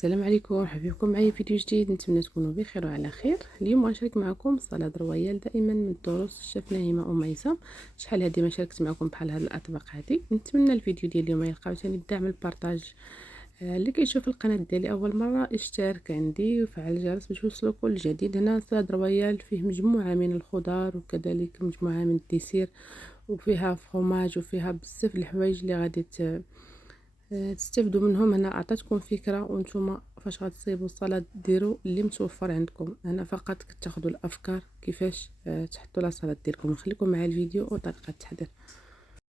السلام عليكم، حبيبكم معايا فيديو جديد. نتمنى تكونوا بخير وعلى خير. اليوم غنشارك معكم سلطه رويال دائما من الدروس شفنا هيما وميسم. شحال هادي ما شاركت معكم بحال هاد الاطباق هادي. نتمنى الفيديو ديال اليوم يلقاو ثاني الدعم البارطاج. اللي كيشوف القناه ديالي اول مره اشترك عندي وفعل الجرس باش يوصلوا كل جديد. هنا سلطه رويال فيه مجموعه من الخضار وكذلك مجموعه من الديسير، وفيها فروماج وفيها بزاف الحوايج اللي غادي تستافدوا منهم. هنا عطيتكم فكره، وانتم فاش غتصيبوا الصلاه ديروا اللي متوفر عندكم. انا فقط كتاخذوا الافكار كيفاش تحطوا لا صلاه ديالكم. نخليكم مع الفيديو وطريقه التحضير.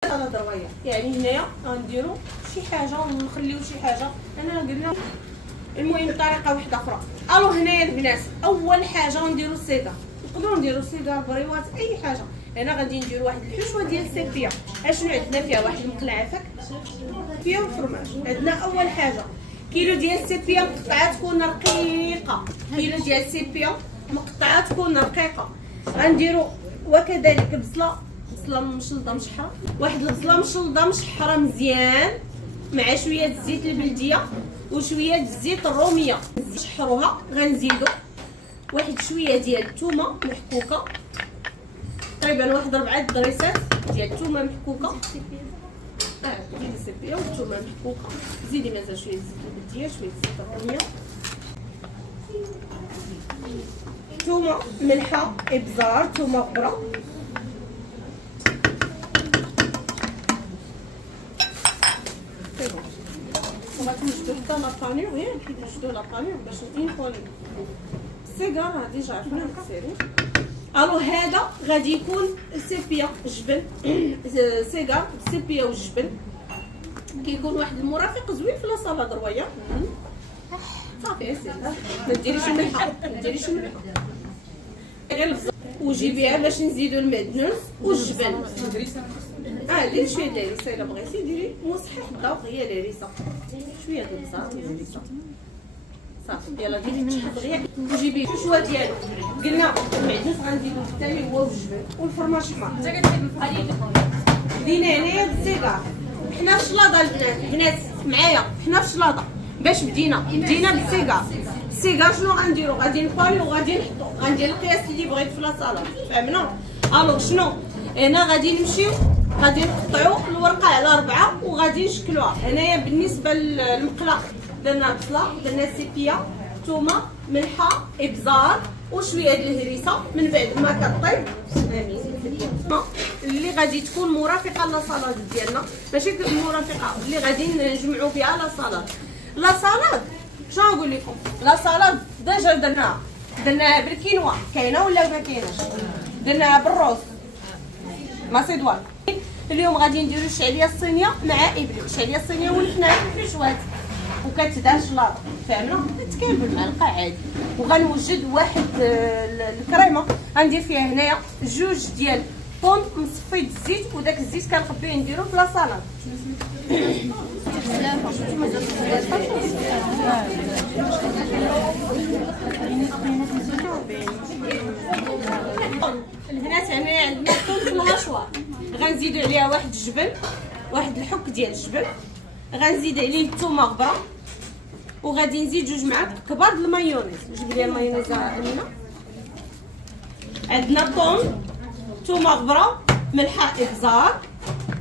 انا ضروريه يعني هنايا غنديروا شي حاجه ونخليو شي حاجه. انا قلنا المهم طريقه واحده اخرى. الو هنايا البنات، اول حاجه غنديروا السيجار. نقدروا نديروا السيجار بريوات اي حاجه. هنا غادي نديروا واحد الحشوه ديال السيبيا. اشنو عندنا فيها؟ واحد المقلعه فك فيها وفرماج. عندنا اول حاجه كيلو ديال السيبيا مقطعه تكون رقيقه. كيلو ديال السيبيا مقطعه تكون رقيقه. غنديروا وكذلك بصله مشلضه مشحره. واحد البصله مشلضه مشحره مزيان مع شويه الزيت البلديه وشويه الزيت الروميه. نشحروها. غنزيدو واحد شويه ديال الثومه محكوكه، تقريبا واحد 4 ضريسات ديال الثومه محكوكه. ديري السبيه والثومه محكوكه. زيدي مازال شويه الزيت البلديه، شويه الزيت الروميه، ثومه ملحه ابزار، ثومه خضره. غتوجدو حتى لابانير، غير كيوجدو لابانير باش نطيحو السيجار. هادي جا عرفنا سيري. الو هذا غادي يكون سيبيا جبن. سيجار سيبيا والجبن كيكون واحد المرافق زوين في لاصاله درويه. صافي اسير، ما ديريش الملحه، ما ديريش الملحه، غير البزار وجيبيها باش نزيدو المعدنوس والجبن. ديري شويه د الهريسه الا بغيتي، ديري مصحح الذوق هي الهريسه، شويه د البزار والهريسه. صافي يلا ديري تشحط غير وجيبي الحشوه ديالو. قلنا المعدنوس غنزيدو بالتالي هو والجبن والفرماج حمار. دينا هنايا بالسيجار. حنا في شلاضه البنات معايا، حنا في شلاضه باش بدينا بالسيجار. السيجار شنو غنديرو؟ غادي نباليو وغادي نحطو، غندير القياس اللي بغيت في لاصاله. فهمنا؟ الوغ شنو هنا غادي نمشيو غادي نقطعو الورقه على 4 وغادي نشكلوها. هنايا بالنسبه للمقله درنا بصله، درنا سيبيا، ثومه، ملحه، ابزار وشويه ديال الهريسه. من بعد ما كطيب اللي غادي تكون مرافقه لاصالاد ديالنا، ماشي مرافقه اللي غادي نجمعوا بها لاصالاد. شنو نقول لكم؟ لاصالاد ديجا درناها بالكينوا، كاينه ولا ما كايناش؟ درناها بالروز ماسيدوار. اليوم غادي نديرو الشعريه الصينيه مع ابريق. الشعريه الصينيه ولفناها في الحشوات وكتدار شلاضه، فهمنا؟ كتكال بالمعلقه عادي. وغنوجد واحد الكريمه غندير فيها هنايا 2 ديال طون مصفي الزيت، وداك الزيت كنخبيه نديرو في لاصالاد. البنات هنايا عندنا الطون في الهاشوار. غنزيدو عليها واحد الجبن، واحد الحك ديال الجبن. غنزيد عليه الثومه غبره، وغادي نزيد 2 معالق كبار د المايونيز. جيب لي المايونيز امينه. عندنا طون، ثومه غبره، ملحه ابزار،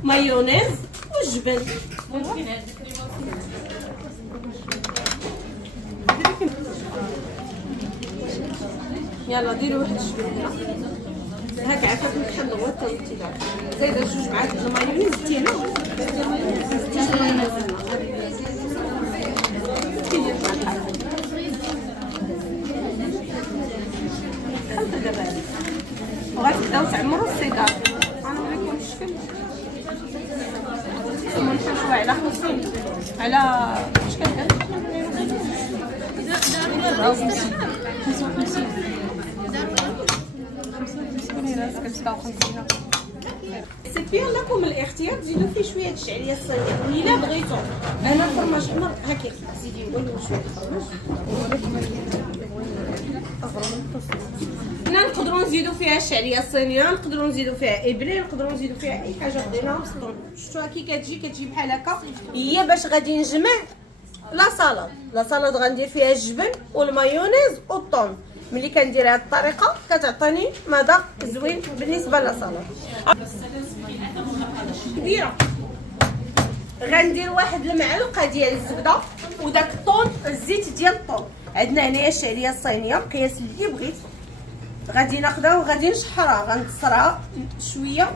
مايونيز والجبن. يلا ديروا واحد الجبن هكا عافاك الحل هو التوتي. زايده 2 معالق د المايونيز. زدتينا وغتبداو تعمروا السيجار. غنوريكم الشكل. نمشيو على 50 على شكل السيبيا لكم الاختيار. تزيدوا فيه شويه الشعريه الصينيه الا بغيتو. انا الفرماج حمر هكا زيدي ولو شويه الفرماج. هنا نقدروا نزيدوا فيها الشعريه الصينيه، نقدروا نزيدوا فيها ابريل، نقدروا نزيدوا فيها اي حاجه بغيناها. شفتوها كي كتجي بحال هكا. هي باش غادي نجمع لا سالاد غندير فيها الجبن والمايونيز والطون. ملي كندير هاد الطريقه كتعطيني مذاق زوين بالنسبه للسالاد كبيره. غندير واحد المعلقه ديال الزبده وداك الطون الزيت ديال الطون. عندنا هنايا الشعريه الصينيه بقياس اللي بغيت. غادي ناخذها وغادي نشحرها، غنكسرها شويه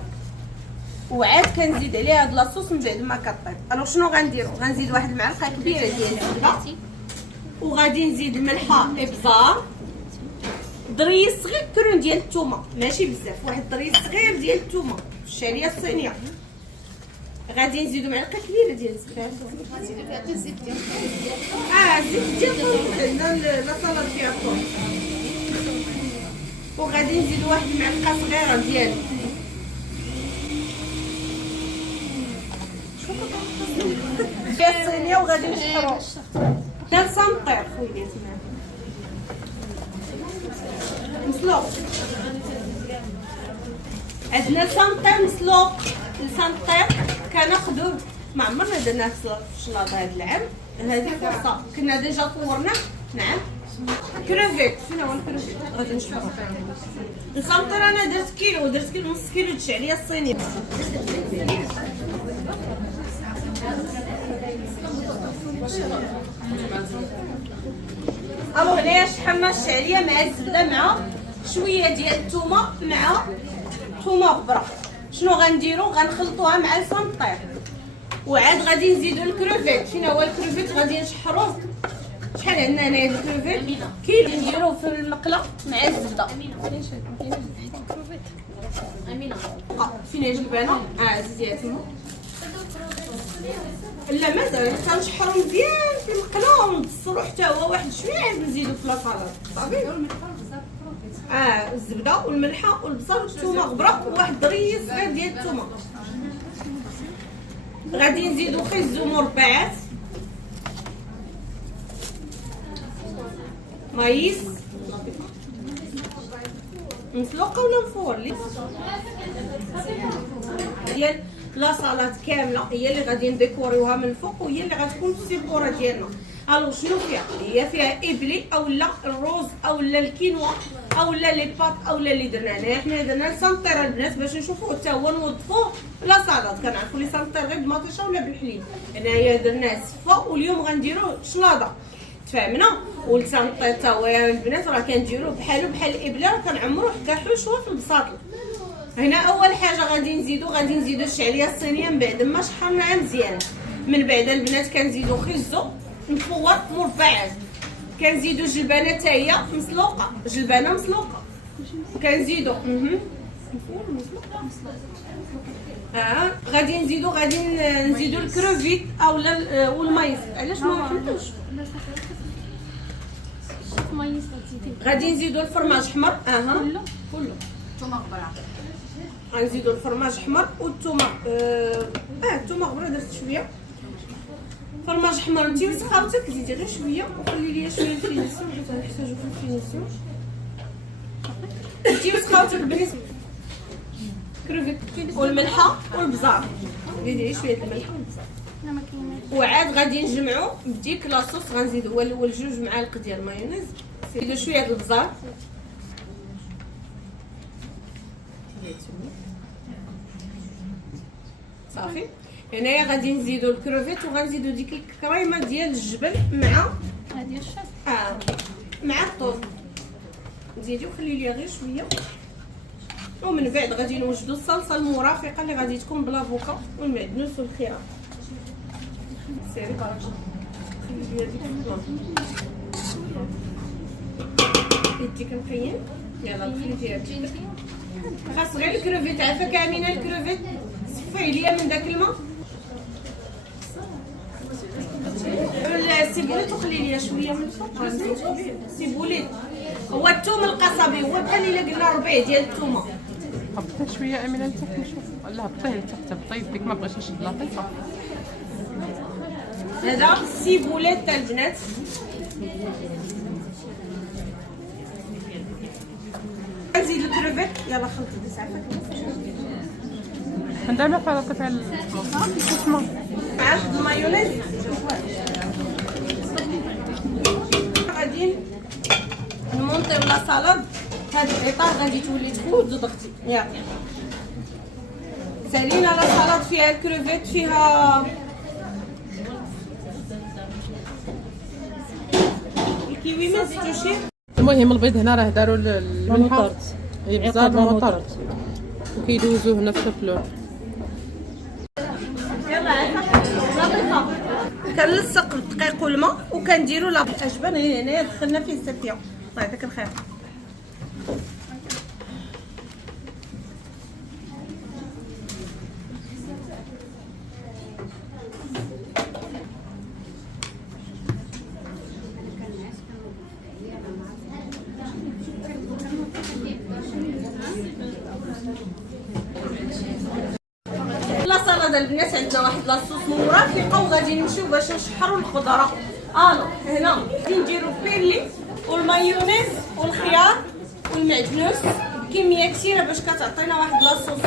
وعاد كنزيد عليها هاد لاصوص من بعد ما كطيب. الوغ شنو غنديرو؟ غنزيد واحد المعلقه كبيره ديال الزبده وغادي نزيد الملحه ابزار، ضريس صغير كرون ديال الثومه ماشي بزاف، واحد الضريس صغير ديال الثومه في الشعريه الصينيه. غادي نزيدو معلقه كبيره ديال الزبده. غنزيدو فيها حتى الزيت ديال الزيت ديال الثوم عندنا لا سالاد فيها الثوم. وغادي نزيدو واحد المعلقه صغيره ديال الصينيه وغادي نشحرو دار سنطير خويا مسلوق. عندنا سنطير مسلوق. السنطير كناخدو ما عمرنا درناه في الشلاضه هاد العام، هذه فرصه كنا ديجا طورنا. نعم كروفيت. فين هو الكروفيت؟ غادي نشحرو. السنطير انا درت كيلو نص كيلو د الشعريه الصينيه. الو هنايا شحرنا الشعريه مع الزبده مع شويه ديال الثومه مع ثومه غبره. شنو غنديرو؟ غنخلطوها مع السنطير وعاد غادي نزيدو الكروفيت. فين هو الكروفيت؟ غادي نشحروه. شحال عندنا هنايا الكروفيت؟ كيلو. نديروه في المقله مع الزبده. فين هي الجبانه؟ زيديها تما. لا مازال كنشحرو مزيان في المقله ونبصرو حتى هو واحد شويه عاد نزيدو في لاصالاد صافي. الزبده والملحه والبصل والثومه غبره وواحد الضريس صغير ديال الثومه. غادي نزيدو خز ومربعات، مايس مسلوقه ولا مفور ديال لاصالاد كامله هي اللي غادي نديكوريوها من الفوق وهي اللي غتكون في السيبوره ديالنا. الو شنو فيها؟ هي فيها ابلي اولا الروز اولا الكينوا اولا لي بات اولا اللي درنا هنايا. حنا درنا السنطير البنات باش نشوفوه حتى هو نوظفوه لاصالاد. كنعرفوا لي سنطير غير بالمطيشه ولا بالحليب. هنايا درناه صفا واليوم غنديروه شلاضه. تفاهمنا؟ والسنطير تا هو البنات راه كنديروه بحالو بحال الابله كنعمروه حتى حشوه في البساطه. هنا اول حاجه غادي نزيدو الشعريه الصينيه من بعد ما شحرناها مزيان. من بعد البنات كنزيدو خزو مفور مربعات، كنزيدو جلبانه حتى هي مسلوقه، جلبانه مسلوقه كنزيدو غادي نزيدو الكروفيت اولا والمايس. علاش ما فهمتوش؟ مايس غادي نزيدو الفرماج حمر. كله ثومه غبره. غنزيدو الفرماج حمر والثومه. الثومه غبره درت شويه. فرماج حمر انتي وسخاوتك زيدي غير شويه وخلي ليا شويه الفينيسيون حيت غنحتاجو في الفينيسيون. انتي وسخاوتك بالنسبه كروفيت والملحه والبزار. زيدي شويه الملحه والبزار وعاد غادي نجمعو بديك لاصوص. غنزيدو هو الاول 2 معالق ديال المايونيز. نزيدو شويه د البزار صافي. هنايا غادي نزيدو الكروفيت وغنزيدو ديك الكريمه ديال الجبن مع هادي الشاف مع الطوط. نزيدي وخلي ليا غير شويه. ومن بعد غادي نوجدو الصلصه المرافقه اللي غادي تكون بلافوكا والمعدنوس والخيار. سيري بارك خلي ليا ديك يديك مقيم. يلا خلي فيها خاص غير الكروفيت. عافاك امينه الكروفيت صفيه ليا من داك الماء. السيبوليت وخلي ليا شويه من الفوق. السيبوليت هو الثوم القصبي، هو بحال الا قلنا ربيع ديال الثومه. هبطيه شويه امينه لتحت نشوف. لا هبطيه لتحت هبطيه يديك ما بغيتش نشد لاطيفه. هذا السيبوليت تاع البنات. نزيد الكروفيت. يلا خلطي تسعفك نديرها في القطع الكشمه مع المايونيز. المونطي ولا سالاد هاد الاطار غادي تولي تفوت ضغطي ياك. سالينا لا سالاد فيها الكروفيت فيها الكيوي ما نسيتوش. المهم البيض هنا راه داروا الملحه هي بزاف المطر وكيدوزوه هنا في الفلور. كنلصق بالدقيق والماء وكنديروا لا اجبان هنا دخلنا فيه السفيه. الله يعطيك الخير. لا سلطه البنات عندنا واحد لاصوص مرافقه وغادي نمشيو باش نشحروا الخضره. الو هنا غادي نديروا البيرلي والمايونيز والخيار والمعدنوس بكميه كثيره باش كتعطينا واحد لاصوص.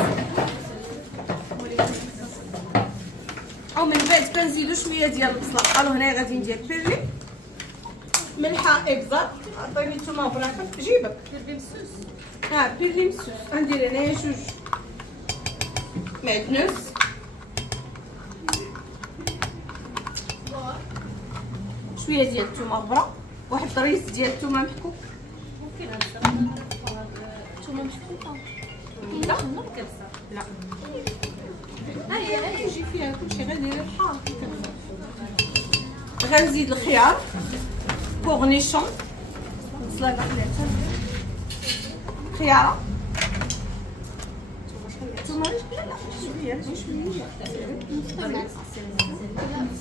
ومن بعد كنزيدوا شويه ديال البصله. الو هنا غادي ندير بيرلي ملحه ابزار. عطيني نتوما براحتك في جيبك. بيرلي مسوس. بيرلي مسوس. غندير هنايا جوج معدنوس شويه ديال الثومه غبره واحد الريس ديال الثومه محكوك. ممكن الثومه محكوكه لا لا هي يجي فيها كلشي غندير الحار. غنزيد الخيار كورنيشون بصله كحلاتها خياره ثم شويه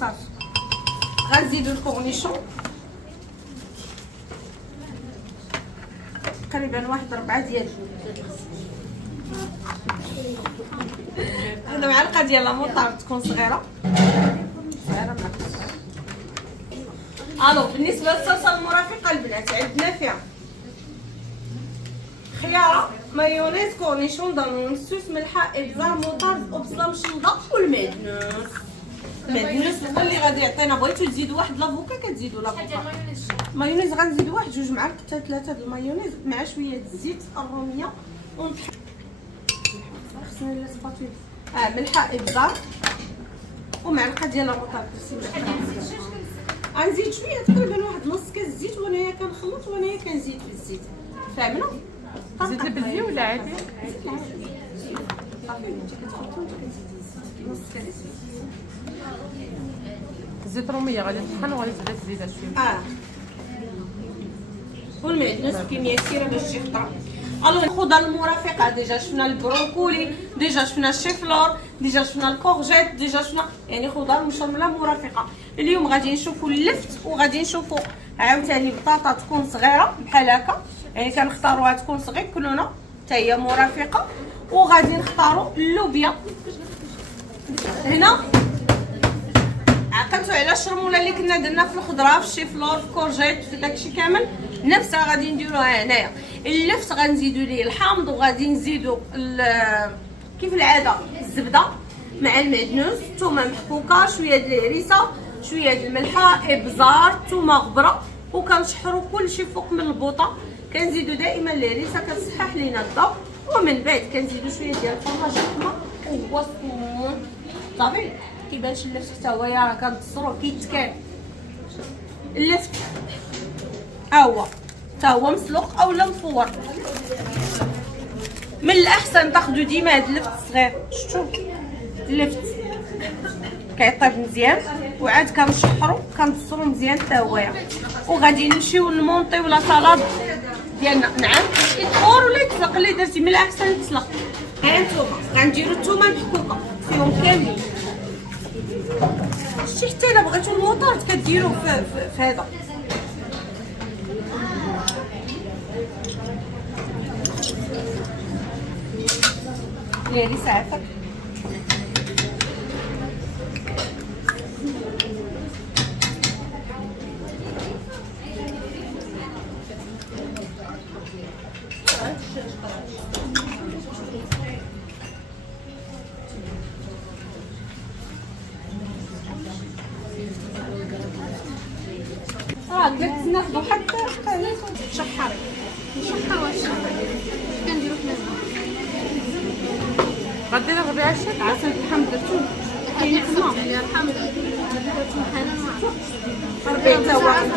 صافي. غنزيدو الكورنيشون تقريبا واحد 4 ديال هذا معلقه ديال المطار تكون صغيره. الو بالنسبه للصلصه المرافقه البنات عندنا فيها خياره مايونيز كورنيشون دانون سوس ملحه ابزار موطارد وبصله مشلضه والمعدنوس. المعدنوس هو اللي غادي يعطينا. بغيتو تزيدوا واحد لافوكا كتزيدوا لافوكا. مايونيز غنزيدوا واحد 2 معالق حتى 3 د المايونيز مع شويه الزيت الروميه ونطحن. خصنا لا سباتول ملحه ابزار ومعلقه ديال المطار. غنزيد شويه تقريبا واحد نص كاس الزيت وانايا كنخلط وانايا كنزيد في الزيت. فهمنا؟ زيت البلدي ولا عادي؟ الزيت روميه غادي تطحن وغادي تبدا تزيدها شويه. والمعدنوس بكميه كثيره باش تجي خضره. الو الخضر المرافقه ديجا شفنا البروكولي ديجا شفنا الشيفلور ديجا شفنا الكورجيت ديجا شفنا يعني خضر مشمله مرافقه. اليوم غادي نشوفوا اللفت وغادي نشوفوا عاوتاني بطاطا تكون صغيره بحال هكا يعني كنختاروها تكون صغير كلونه حتى هي مرافقه. وغادي نختاروا اللوبيا. هنا عقلتوا على الشرموله اللي كنا درنا في الخضره في الشيفلور في كورجيت في داكشي كامل نفسها غادي نديروها هنايا. اللفت غنزيدوا ليه الحامض وغادي نزيدوا كيف العاده الزبده مع المعدنوس ثومه محكوكه شويه د الهريسه شويه د الملحه ابزار ثومه غبره وكنشحروا كلشي فوق من البوطه. كنزيدوا دائما الهريسه كتصحح لينا الذوق ومن بعد كنزيدوا شويه ديال الفرماج الحمر وهو سكون صافي. كيبانش اللفت حتى هو راه كنتصروه كيتكال. اللفت ها هو حتى هو مسلوق اولا مفور. من الاحسن تاخذوا ديما هاد اللفت الصغير. شفتوا اللفت كيطيب مزيان وعاد كنشحروا كنتصروا مزيان حتى هويا. وغادي نمشيو نمونطيو لا سالاد ديالنا. نعم يتخور ولا يتسلق اللي درتي من الاحسن يتسلق. ها انتوما غنديروا الثومه المحكوكه فيهم كاملين. شتي حتى الا بغيتو الموطارد كديروه في هذا. يا ساعتك قلت ناخذوا حتى شحري نشحر واش كنديرو حنا غادي نغربي عشاء عسل الحمد درتو كاين حمض عليها الحمض حنا ربيت تا واحد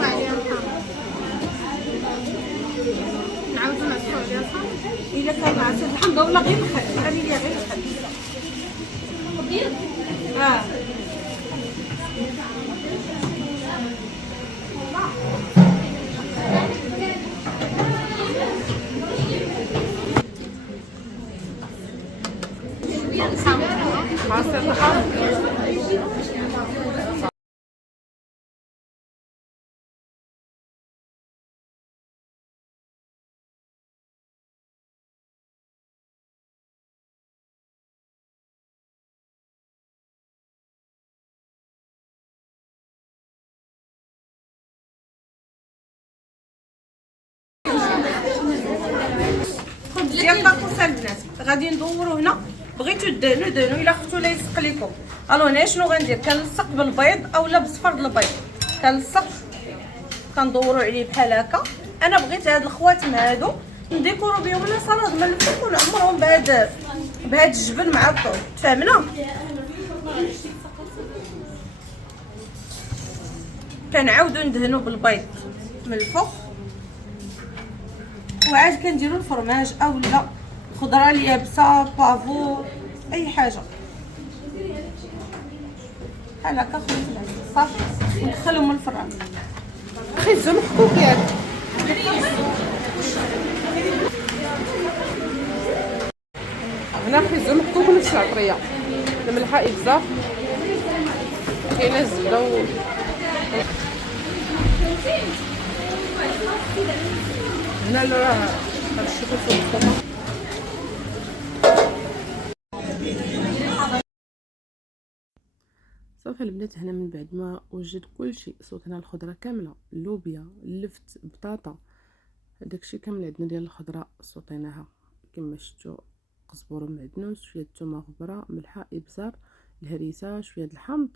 نعاودو نعصرو عليها الحمض الا كان عسل الحمد ولا غير الخل علي لي غير الخل عصير الحار. ديال طاكوس البنات غادي ندورو هنا بغيتو دهنو الا خفتو لا يلصق ليكم. الو هنا شنو غندير؟ كنلصق بالبيض اولا بصفر د البيض، كنلصق كندورو عليه بحال هكا. انا بغيت هاد الخواتم هادو نديكورو بهم لا صالاد من الفوق ونعمرهم بهاد الجبن مع الطول. تفهمنا؟ كنعاودو ندهنو بالبيض من الفوق وعاد كنديرو الفرماج اولا خضره اليابسه بافو اي حاجه بحال هكا. صافي ندخلهم الفران. خيزو محكوك ياك هنا خيزو محكوك نفس العطريه الملحه ابزار كاينه الزبده هنا راه الشوكولاته والخضره. صافي البنات هنا من بعد ما وجد كلشي صوتنا الخضره كامله، اللوبيا، اللفت، بطاطا، داكشي كامل عندنا ديال الخضره صوتيناها كما شفتوا. قزبور معدنوس، شويه الثومه غبره، ملحه ابزار، الهريسه، شويه الحامض.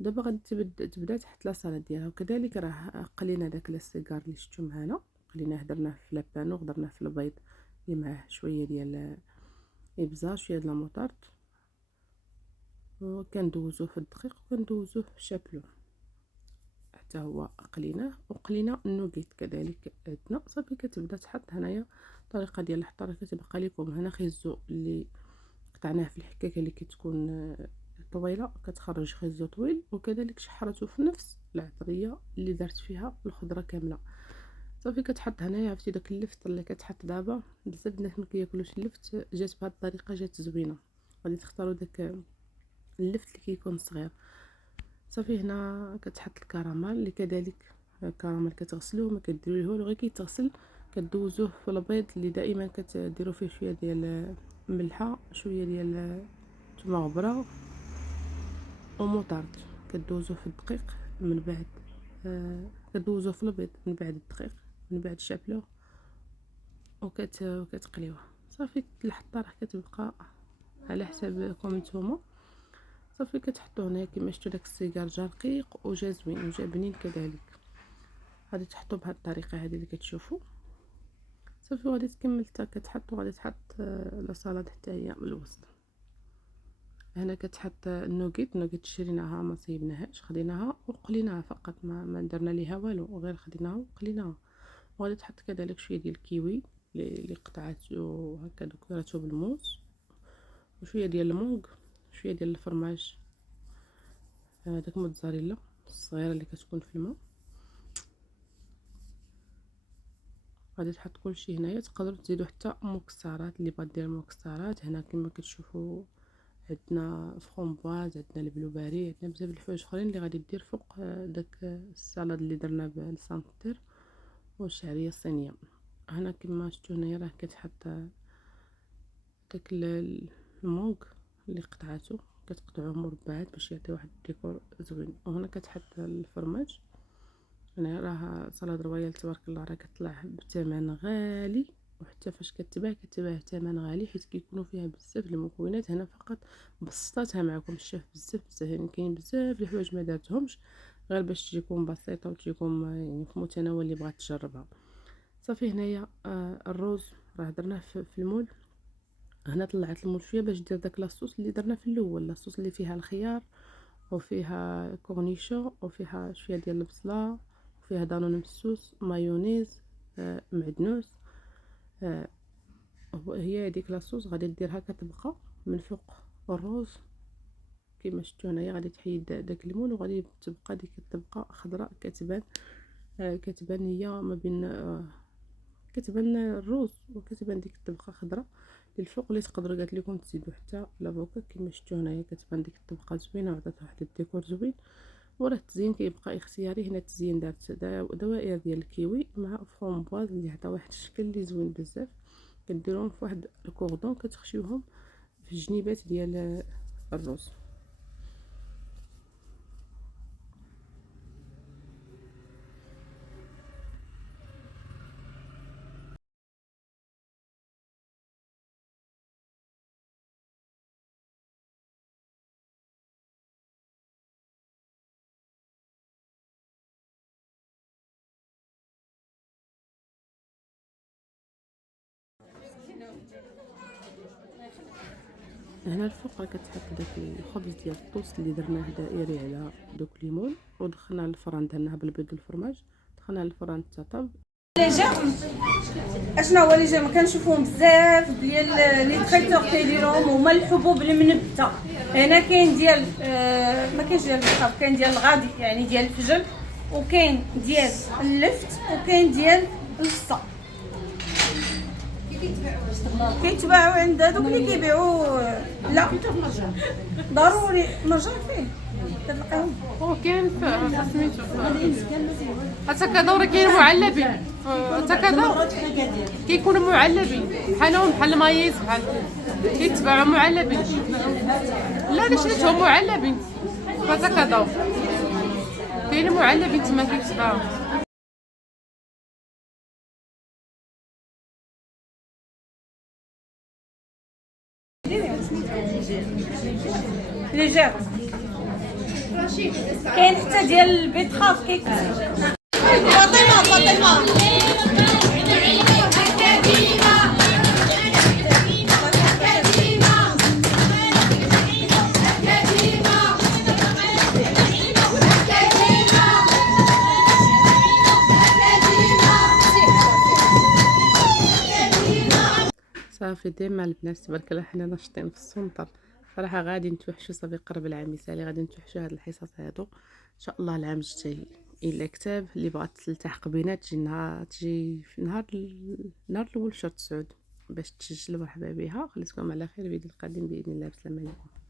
دابا غادي تبدا تحت لا صاله ديالها. وكذلك راه قلينا داك لاصيكار اللي شفتوا معنا، قليناه درناه في لابانو، درناه في البيض اللي معاه شويه ديال ابزار، شويه د الموطارد، وكندوزوه في الدقيق وكندوزوه في الشابلون حتى هو قليناه. وقلينا النوغيت كذلك عندنا. صافي كتبدا تحط هنايا الطريقه ديال الحطاره كتبقى لكم هنا خيزو اللي قطعناه في الحكاكه اللي كتكون طويله كتخرج خيزو طويل، وكذلك شحرته في نفس العطريه اللي درت فيها الخضره كامله. صافي كتحط هنايا عرفتي داك اللفت اللي كتحط دابا. بزاف الناس ما كياكلوش اللفت، جات بهذه الطريقه جات زوينه. غادي تختاروا داك اللفت اللي كيكون صغير. صافي هنا كتحط الكراميل اللي كذلك الكراميل كتغسلوه ما كديروه غير كيتغسل، كدوزوه في البيض اللي دائما كتديروا فيه شويه ديال ملحه، شويه ديال ثومه غبره ومطارد، كدوزوه في الدقيق من بعد كدوزوه في البيض من بعد الدقيق من بعد شابلوه وكتقليوه. صافي الحطه كتبقى على حسابكم نتوما. صافي كتحطوه هنا كما شفتوا داك السيجار جا رقيق وجا زوين وجا بنين كذلك. غادي تحطوه بهذه الطريقه هذه اللي كتشوفوا. صافي غادي تكمل حتى كتحط وغادي تحط لا صالاد حتى هي من الوسط. هنا كتحط النوغيت شريناها ما صيبناهاش، خديناها وقليناها فقط، ما درنا ليها والو غير خديناها وقليناها. وغادي تحط كذلك شويه ديال الكيوي اللي قطعته هكا دكرته بالموس، وشويه ديال المونغ، شويه ديال الفرماج داك موتزاريلا الصغيره اللي كتكون في الماء. غادي تحط كلشي هنايا. تقدروا تزيدوا حتى مكسرات اللي بغات دير مكسرات. هنا كما كتشوفوا عندنا فرومبواز، عندنا البلوباري، عندنا بزاف د الحوايج اخرين اللي غادي دير فوق داك السلطه اللي درنا بالسنتر والشعريه الصينيه. هنا كما شفتوا هنايا راه كتحط داك المونغ اللي قطعته، كتقطعوه مربعات باش يعطي واحد الديكور زوين. وهنا كتحط الفرماج. هنا راه صالاد رويال تبارك الله راه كطلع بثمن غالي، وحتى فاش كتباع ثمن غالي حيت كيكونوا فيها بزاف المكونات. هنا فقط بسطتها معكم الشيف بزاف يعني كاين بزاف د الحوايج ما دارتهمش. غير باش تجيكم بسيطه وتجيكم يعني في متناول اللي بغات تجربها. صافي هنايا الروز راه درناه في المول. هنا طلعت المول شويه باش دير داك لاصوص اللي درنا في الاول، لاصوص اللي فيها الخيار وفيها كورنيشو وفيها شويه ديال البصله وفيها دانون مسوس مايونيز معدنوس. هي هذيك لاصوص غادي ديرها كتبقى من فوق الروز كما شفتوا هنايا. غادي تحيد داك الليمون وغادي تبقى ديك الطبقه خضراء كتبان هي ما بين كتبان الروز وكتبان ديك الطبقه خضراء للفوق. اللي تقدروا قالت لكم تزيدوا حتى لافوكا كما شفتوا هنايا كتبان ديك الطبقه زوينه وعطات واحد الديكور زوين. وراه التزيين كيبقى اختياري. هنا التزيين دارت دوائر ديال الكيوي مع فرومبواز اللي عطا واحد الشكل اللي زوين بزاف. كديروهم في واحد الكوردون كتخشيوهم في الجنيبات ديال الروز. هنا الفوق راه كتحط داك الخبز ديال الطوست اللي درناه دائري على دوك ليمون ودخلناه للفران. درناه بالبيض والفرماج دخلناه للفران حتى طاب. لي جيم اشنا هو لي جيم كنشوفوهم بزاف ديال لي تريتور كيديروهم هما الحبوب المنبته. هنا كاين ديال ما كاينش ديال الخاف، كاين ديال الغادي يعني ديال الفجل، وكاين ديال اللفت، وكاين ديال الفصه. كيتباعوا عند هذوك اللي كيبيعوا. لا ضروري مرجان فيه كتلقاهم. كاين سميتو حتى كدور كاين معلبين. حتى كدور كيكونوا معلبين بحالهم بحال المايز بحال كيتباعوا معلبين. لا انا شريتهم معلبين. حتى كدور كاين معلبين تما كيتباعوا. لي جير كاين حتى ديال البيتخاف فاطمه صافي ديما البنات تبارك الله حنا ناشطين في السنتر صراحه. غادي نتوحشوا صافي قرب العام مثالي غادي نتوحشوا هاد الحصص هادو ان شاء الله. العام الجاي الا كتاب اللي بغات تلتحق بينا تجي في نهار الاول شهر 9 باش تسجل. مرحبا بها. خليكم على خير. فيديو القادم باذن الله. بسلام عليكم.